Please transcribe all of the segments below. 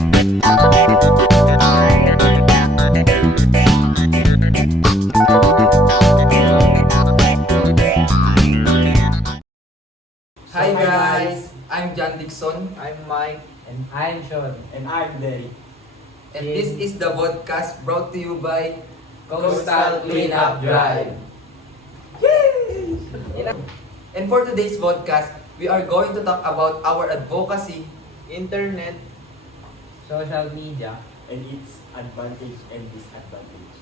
Hi guys, I'm John Dixon I'm Mike. And I'm Sean. And I'm Derry. and this is the podcast brought to you by Coastal Cleanup Drive. And for today's podcast, we are going to talk about our advocacy. Internet Social media. and its advantage and disadvantage.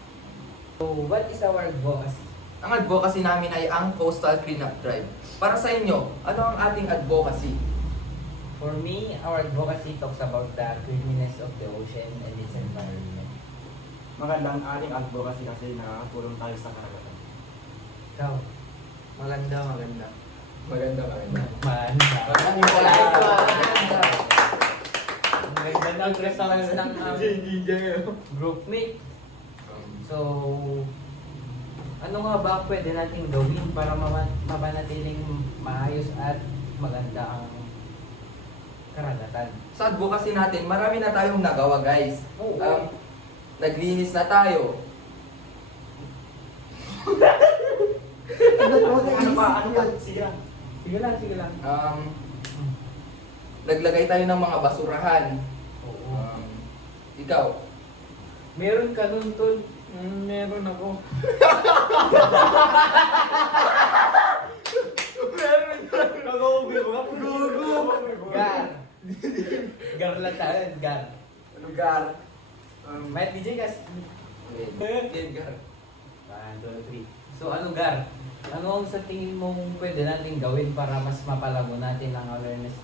So, what is our advocacy? Ang advocacy namin ay ang Coastal Cleanup Drive. Para sa inyo, ano ang ating advocacy? For me, our advocacy talks about the cleanliness of the ocean and its environment. Magandang ating advocacy kasi nakakatulong tayo sa karagatan. Ikaw? Maganda. Maganda. Maganda. Ang ganda ng response ng groupmate. So, ano nga ba pwede nating gawin para mapanatiling maayos at maganda ang karagatan? Sa advocacy natin, marami na tayong nagawa guys. Oo. Naglinis na tayo. Ano pa? Sige lang. Sige lang. Naglagay tayo ng mga basurahan. Oo. Ikaw? Meron ka nun, Tol. Meron ako. Gar. Gar lang tayo, Gar. Lugar. May DJ kas. Edgar. 1, 2, 3. So ano, Gar? Ano ang sa tingin mong pwede natin gawin para mas mapalago natin ang awareness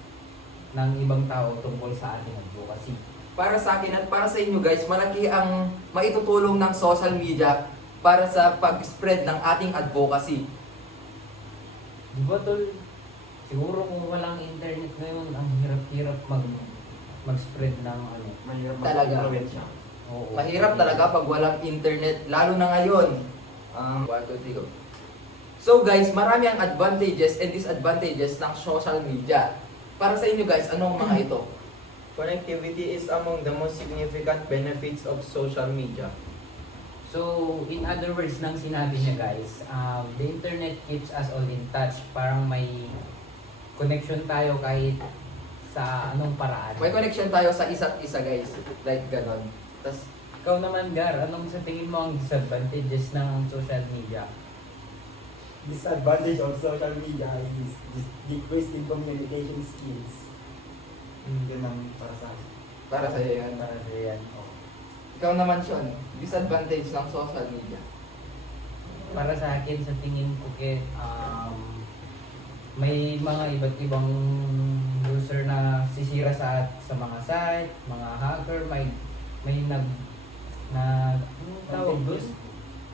ng ibang tao tungkol sa ating advocacy? Para sa akin at para sa inyo guys, malaki ang maitutulong ng social media para sa pag-spread ng ating advocacy. Di ba, Tol? Siguro kung walang internet ngayon, ang hirap-hirap mag-spread ng ano. Mahirap Talaga. mag-influensya. Oo. Mahirap talaga pag walang internet, lalo na ngayon. 1, 2, 3, go. So guys, marami ang advantages and disadvantages ng social media. Para sa inyo guys, anong mga ito? Connectivity is among the most significant benefits of social media. So, in other words, nang sinabi niya guys, the internet keeps us all in touch. Parang may connection tayo kahit sa anong paraan. May connection tayo sa isa't isa guys. Like ganon. Tas, Ikaw naman, Gar, anong sa tingin mo ang disadvantages ng social media? Disadvantage of social media is decrease in communication skills. Yun ang para sa akin. para sa iyo yan. Para sa yan. Ikaw naman Sean, disadvantage ng social media. Para sa akin, sa tingin ko, may mga iba't ibang user na sisira sa mga site, mga hacker, may anong tawag doon?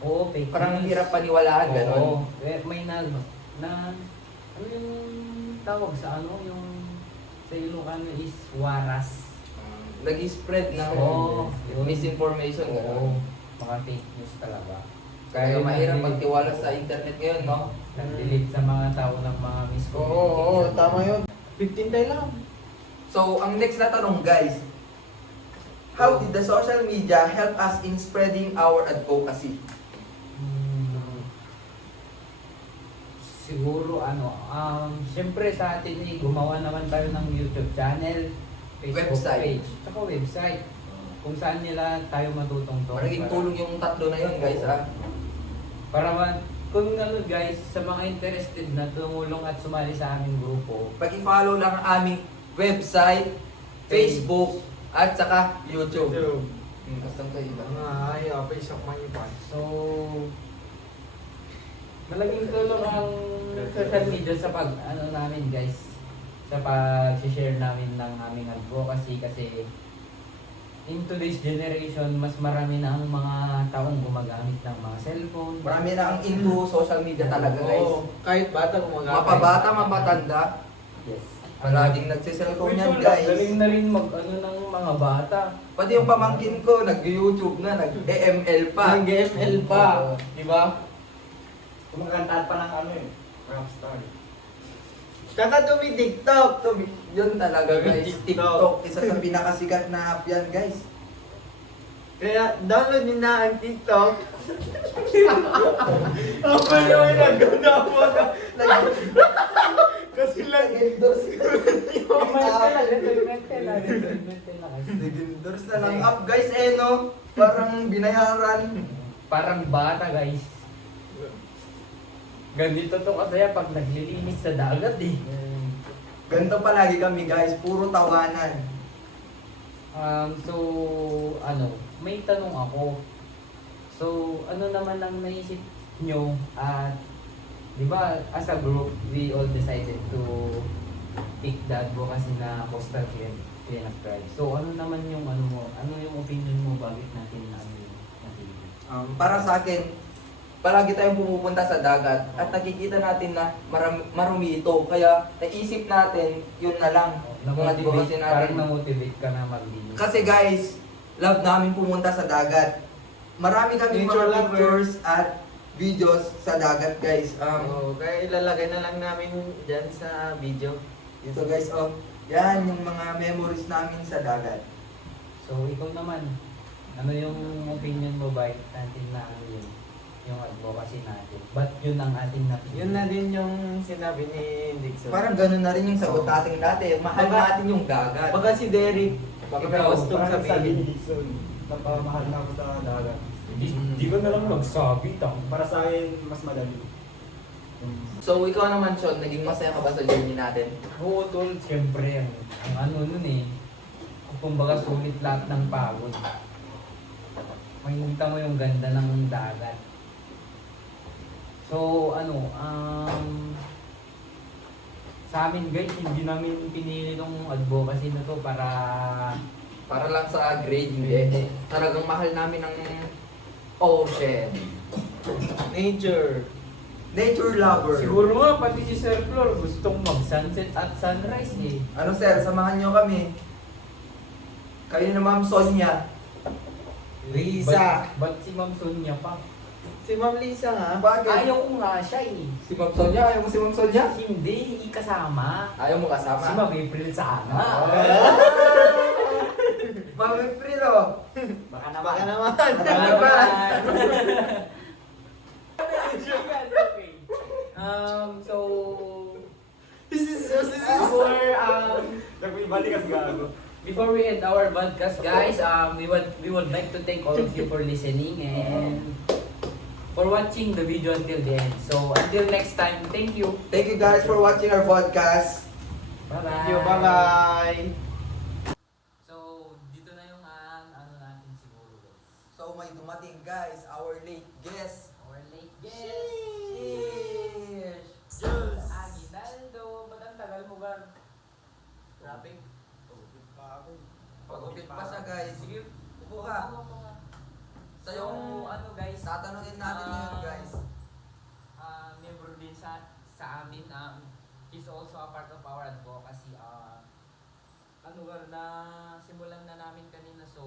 Oo, fake Parang news. hirap paniwalaan ganon. Oo, may ano yung tawag sa yung sa Ilocano is waras. Nag-spread ng Oo, yun. misinformation Oo, ganon. mga fake news talaga. Kaya mahirap nag-delete- magtiwala sa internet ngayon, no? Nag-delete sa mga tao ng mga miscommunication. yun. 15 tayo lang. So, ang next na tanong guys, how did the social media help us in spreading our advocacy? Siguro siyempre sa atin gumawa naman tayo ng YouTube channel, Facebook Website. page, tsaka website. Kung saan nila tayo matutungtong. Malaking tulong yung tatlo na yun guys, ha? Kung guys, sa mga interested na tumulong at sumali sa aming grupo, Pag-i-follow lang ang aming website, Facebook, at saka YouTube. Custom kayo ba? Ay, apay sa manipan. so malaking tulong ang social media sa namin guys, sa pag-share namin ng aming advocacy kasi in today's generation, mas marami na ang mga taong gumagamit ng mga cellphone. Marami na ang into social media talaga guys. Oo, kahit bata gumagamit. Mapabata, mamatanda, Yes. palaging nagsiselfone yan guys. Galing na rin ng mga bata. Pati yung pamangkin ko, nag-YouTube na, nag-EML pa. Nag-GFL pa. Oo. Di ba? Kumakanta pa ng rap star. Tsaka TikTok. Yun talaga guys, TikTok. TikTok. Isa sa pinakasikat na app yan guys. Kaya download nyo na ang TikTok. Ako yung naganda mo na. Kasi lang Legendors na lang app guys no. Parang binayaran. Parang bata guys. Ganito to kasaya pag naglilinis sa dagat eh. Ganito palagi kami guys, puro tawanan. So, may tanong ako. So, ano naman ang naisip nyo at, di ba, as a group, we all decided to pick the advocacy na coastal cleanup drive. So, ano naman yung ano yung opinion mo bakit natin napili? Para sa akin, palagi tayong pumupunta sa dagat at nakikita natin na marumi ito. Kaya naisip natin, yun na lang. Yung advocacy Parang natin. na-motivate ka na maglinis. Kasi guys, love namin pumunta sa dagat. Marami kami Nature mga lover. pictures at videos sa dagat guys. Kaya ilalagay na lang namin dyan sa video. Ito guys, yan yung mga memories namin sa dagat. So, ikaw naman, ano yung opinion mo bakit natin na yung advocacy natin? Ba't yun ang ating napili? Yun na din yung sinabi ni Dixon. Parang ganun na rin yung sagot natin dati. Mahal Baka- natin yung dagat. Baka si Derek, baka may Ikaw, gustong Parang sabi ni sabihin. Dixon, napamahal na ako sa dagat. Di ko na lang magsabi Para sa akin, mas madali. So ikaw naman Sean, naging masaya ka ba sa journey natin? Oo, tol, siyempre, ang ano nun eh, kumbaga sulit lahat ng pagod. Makikita mo yung ganda ng dagat. So, sa amin guys, hindi namin pinili tong advocacy na to Para lang sa grade, hindi. Talagang mahal namin ang ocean. Nature. Nature lover. siguro nga, pati si Sir Flor gustong mag-sunset at sunrise eh. Ano sir, samahan nyo kami. Kayo na Ma'am Sonia. Lisa. Ba't si Ma'am Sonia pa? Si Ma'am Lisa nga. Bakit? Ayaw ko nga siya eh. Si Ma'am Sonia? Ayaw mo si Ma'am Sonia? Hindi, ikasama. Ayaw mo Si kasama? Ma'am April sana. Ma'am April oh. Baka Baka naman. Baka naman. So, This is so Nagbibalik kasi gago. before we end our podcast, guys, we would like to thank all of you for listening and for watching the video until the end. So, until next time, thank you. Thank you guys for watching our podcast. Bye-bye. Thank you. Bye-bye. So, dito na yung natin siguro, guys. So may dumating guys, our late guest. Our late guest. Cheers! Cheers! Aguinaldo. Ba't ang tagal mo ba? Grabe. Pagupit pa siya guys. Sige, upo ka. So, Sa yung guys, tatanungin natin ngayon guys. member din sa amin, he's also a part of our advocacy. Na simulan na namin kanina, so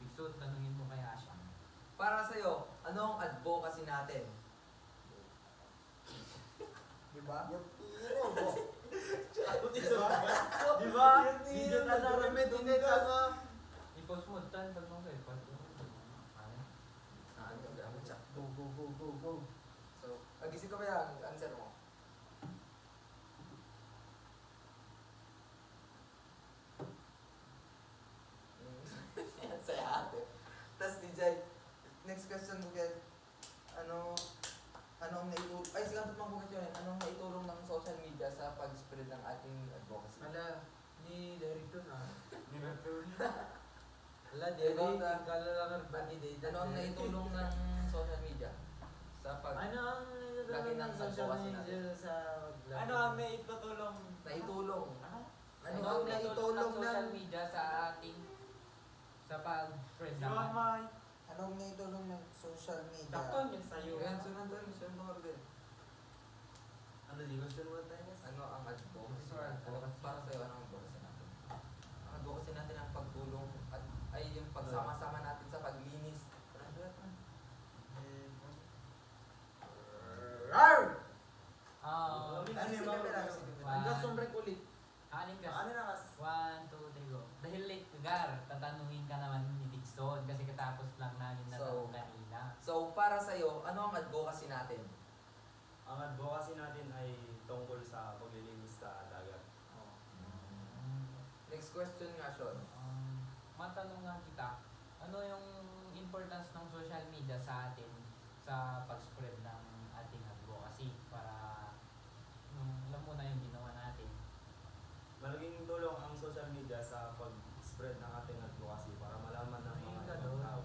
Bigson, tanungin mo kaya siya. Para sa'yo, ano ang advocacy natin? Diba? Diba? Video ka na rin. I-post mo, tan, pag mo kayo, Go, go, go, go, go. So, nagising ko ba yung answer mo? Saya ate. Tapos DJ, next question mo guys. Ano ang naitulong, ay sigatot mang question yun, anong naitulong ng social media sa pag-spread ng ating advocacy? Ala, ni Derek to na. Ala, Derek, kala lang candidate. Ano ang naitulong ng social media sa pag Ano ang Laki ng social advocacy media natin. sa Ano ang naitutulong? naitulong? Ano ang ang naitulong ng naitulong social ng media sa ating sa pag-spread Si naman? Mama, anong naitulong ng social media? takton yun sa'yo. Yan, sunod doon, sunod mo din. Ano di gusto mo tayo? Ano ang advocacy? Gusto ang advocacy. Para sa'yo, ano ang advocacy natin? Ang advocacy natin ang pagtulong at ay yung pagsama-sama natin sa paglinis. Rar! Um, Ano yung mga Ang tatanungin ka naman ni Dixon kasi katapos lang namin na So, kanina. So, para sa'yo, ano ang advocacy natin? Ang advocacy natin ay tungkol sa paglilinis sa dagat. Next question nga, Sean. Matanong nga kita, ano yung importance ng social media sa atin sa pag-spread ng ating advocacy para alam mo na yung ginawa natin. Malaking tulong ang social media sa pag-spread ng ating advocacy para malaman ng mga ibang tao.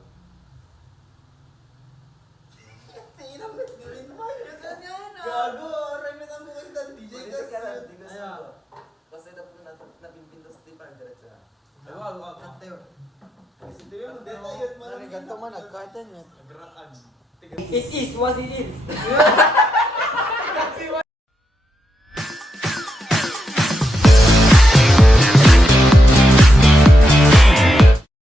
Tingnan mo, gawin mo. Gago! Remit ang buhay ng DJ Kasi napimpintos di pa diretso. Cut tayo. Ganto man nagkatan yan. Nagrakan. It is what it is!